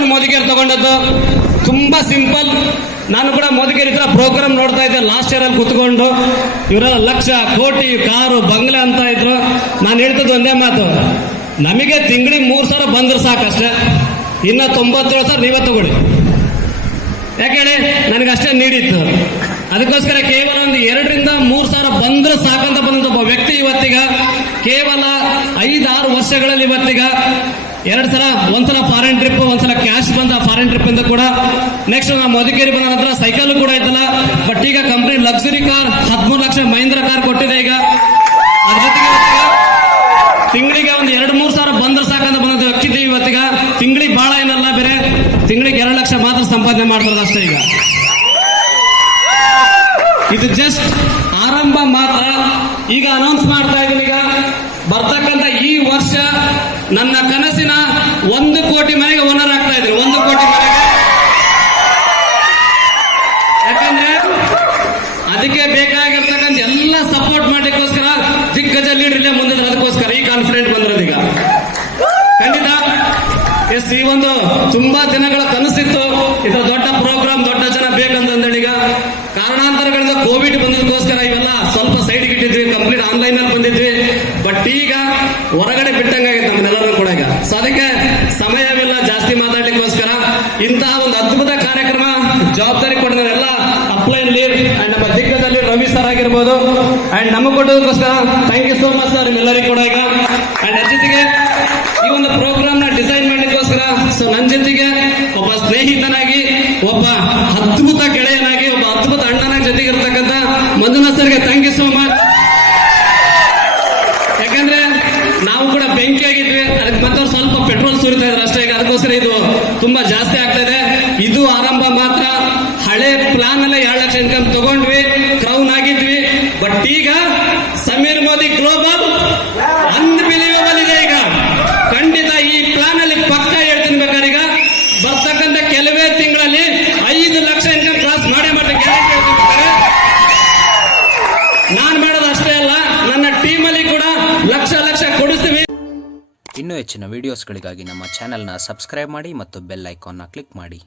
ಅರುಣ್ ಮೋದಿಗೇರ್ ತಗೊಂಡದ್ದು. ತುಂಬಾ ಸಿಂಪಲ್. ನಾನು ಕೂಡ ಮೋದಿಗೇರಿ ಹತ್ರ ಪ್ರೋಗ್ರಾಮ್ ನೋಡ್ತಾ ಇದ್ದೆ. ಲಾಸ್ಟ್ ಇಯರ್ ಅಲ್ಲಿ ಕುತ್ಕೊಂಡು ಇವರೆಲ್ಲ ಲಕ್ಷ, ಕೋಟಿ ಕಾರು, ಬಂಗ್ಲೆ ಅಂತ ಇದ್ರು. ನಾನು ಹೇಳ್ತದ್ದು ಒಂದೇ ಮಾತು. ನಮಗೆ ತಿಂಗಳಿಗೆ ಮೂರು ಸಾವಿರ ಬಂದ್ರೆ ಸಾಕಷ್ಟೇ. ಇನ್ನ ತೊಂಬತ್ತೇಳು ಸಾವಿರ ನೀವೇ ತಗೊಳ್ಳಿ. ಯಾಕೆ ಹೇಳಿ? ನನಗೆ ಅಷ್ಟೇ ನೀಡಿತ್ತು. ಅದಕ್ಕೋಸ್ಕರ ಕೇವಲ ಒಂದು ಎರಡರಿಂದ ಮೂರು ಸಾವಿರ ಬಂದ್ರೆ ಸಾಕಂತ ಬಂದಂತ ಒಬ್ಬ ವ್ಯಕ್ತಿ ಇವತ್ತಿಗ ಕೇವಲ ಐದಾರು ವರ್ಷಗಳಲ್ಲಿ ಇವತ್ತೀಗ ಎರಡ್ ಸಲ ಒಂದ್ಸಲ ಫಾರಿನ್ ಟ್ರಿಪ್ ಒಂದ್ಸಲ ಕ್ಯಾಶ್ ಬಂದ ಫಾರಿನ್ ಟ್ರಿಪ್ ಇಂದ ಕೂಡ ನೆಕ್ಸ್ಟ್ ನಾವು ಮಧುಕೇರಿ ಬಂದ ನಂತರ ಸೈಕಲ್ ಕೂಡ ಇದ್ದಲ್ಲ ಬಟ್ ಈಗ ಕಂಪ್ನಿ ಲಕ್ಸುರಿ ಕಾರ್ ಹದಿಮೂರು ಲಕ್ಷ ಮಹೇಂದ್ರ ಕಾರ್ ಕೊಟ್ಟಿದೆ ಈಗ. ತಿಂಗಳಿಗೆ ಒಂದು ಎರಡು ಮೂರು ಸಾವಿರ ಬಂದ್ರೆ ಸಾಕಂತ ಬಂದದ್ದು ಹಕ್ಕಿದ್ದೀವಿ ಇವತ್ತಿಗ. ತಿಂಗಳಿಗೆ ಬಹಳ ಏನಲ್ಲ ಬೇರೆ, ತಿಂಗಳಿಗೆ ಎರಡು ಲಕ್ಷ ಮಾತ್ರ ಸಂಪಾದನೆ ಮಾಡ್ಬೋದು ಅಷ್ಟೇ ಈಗ. ಇದು ಜಸ್ಟ್ ಆರಂಭ ಮಾತ್ರ. ಈಗ ಅನೌನ್ಸ್ ಮಾಡ್ತಾ ಇದ್ದೀನಿ ಈಗ. ಬರ್ತಕ್ಕಂಥ ಈ ವರ್ಷ ನನ್ನ ಕನಸಿನ ಕೋಟಿ ಮನೆಗೆ ಓನರ್ ಆಗ್ತಾ ಇದ್ರು. ಒಂದು ಕೋಟಿ ಮನೆಗೆ. ಯಾಕಂದ್ರೆ ಅದಕ್ಕೆ ಬೇಕಾಗಿರ್ತಕ್ಕಂಥ ಎಲ್ಲ ಸಪೋರ್ಟ್ ಮಾಡಲಿಕ್ಕೋಸ್ಕರ ದಿಗ್ಗಜ ಲೀಡರ್ ಇಲ್ಲೇ ಮುಂದೆ ಅದಕ್ಕೋಸ್ಕರ ಈ ಕಾನ್ಫಿಡೆಂಟ್ ಬಂದಿರೋದು ಈಗ. ಖಂಡಿತ, ಎಸ್, ಈ ಒಂದು ತುಂಬಾ ದಿನಗಳ ಕನಸಿತ್ತು. ಇದರ ದೊಡ್ಡ ಪ್ರೋಗ್ರಾಮ್ ದೊಡ್ಡ ಜನ ಬೇಕಂತಂದೇಳಿ ಈಗ ಕಾರಣಾಂತರಗಳಿಂದ ಕೋವಿಡ್ ಬಂದದಕ್ಕೋಸ್ಕರ ಇವೆಲ್ಲ ಸ್ವಲ್ಪ ಸೈಡ್ ಇಟ್ಟಿದ್ವಿ ಕಂಪ್ಲೀಟ್ ಆನ್ಲೈನ್ ಅಲ್ಲಿ ಬಂದಿದ್ವಿ. ಬಟ್ ಈಗ ಹೊರಗಡೆ ಬಿಟ್ಟಂಗಾಗಿತ್ತು ನಮ್ಮನ್ನೆಲ್ಲರೂ ಕೂಡ ಈಗ. ಸೊ ಅದಕ್ಕೆ ಮಾತಾಡ್ಲಿಕ್ಕೋಸ್ಕರ ಇಂತಹ ಒಂದು ಅದ್ಭುತ ಕಾರ್ಯಕ್ರಮ ಜವಾಬ್ದಾರಿ ಕೊಡಿದವರೆಲ್ಲ ಅಪ್ಲೈನ್ ಲೀಡ್ ಅಂಡ್ ನಮ್ಮ ದಿಗ್ಗದಲ್ಲಿ ರವಿ ಸರ್ ಆಗಿರ್ಬೋದು. ಅಂಡ್ ನಮಗೆ ಕೊಟ್ಟೋದಕ್ಕೋಸ್ಕರ thank you so much sir ಎಲ್ಲರಿಗೂ ಕೂಡ ಈಗ. ಅಂಡ್ ಜೊತೆಗೆ ಈ ಒಂದು ಪ್ರೋಗ್ರಾಮ್ನ ಡಿಸೈನ್ ಮಾಡಲಿಕ್ಕೋಸ್ಕರ ಸೊ ನನ್ನ ಜೊತೆಗೆ ಒಬ್ಬ ಸ್ನೇಹಿತನಾಗಿ, ಒಬ್ಬ ಅದ್ಭುತ ಗೆಳೆಯನಾಗಿ, ಒಬ್ಬ ಅದ್ಭುತ ಅಣ್ಣನ ಜೊತೆಗೆ ಇರ್ತಕ್ಕಂಥ ಮಂಜುನಾಥ್ ಸರ್ಗೆ ಥ್ಯಾಂಕ್ ಯು ಸೋ ಮಚ್ ಯಾಕಂದ್ರೆ ನಾವು ಕೂಡ ಬೆಂಕಿ ಆಗಿದ್ವಿ ಅದಕ್ಕೆ ಮತ್ತೆ ಅವ್ರು ಸ್ವಲ್ಪ ಪೆಟ್ರೋಲ್ ಸುರಿತಾ ಇದ್ರು ಅಷ್ಟೇ ಈಗ ಅದಕ್ಕೋಸ್ಕರ ಇದು ತುಂಬಾ ಜಾಸ್ತಿ ಆಗ್ತಾ ಇದೆ ಇದು ಆರಂಭ ಮಾತ್ರ. ಹಳೆ ಪ್ಲಾನ್ ಅಲ್ಲೇ ಎರಡು ಲಕ್ಷ ಇನ್ಕಮ್ ತಗೊಂಡ್ವಿ ಕ್ರೌನ್ ಆಗಿದ್ವಿ. ಬಟ್ ಈಗ ಸಮೀರ್ ಮೋದಿ ಗ್ಲೋಬಲ್ ಹೆಚ್ಚಿನ ವಿಡಿಯೋಸ್ಗಳಿಗಾಗಿ ನಮ್ಮ ಚಾನಲ್ನ ಸಬ್ಸ್ಕ್ರೈಬ್ ಮಾಡಿ ಮತ್ತು ಬೆಲ್ ಐಕಾನ್ನ ಕ್ಲಿಕ್ ಮಾಡಿ.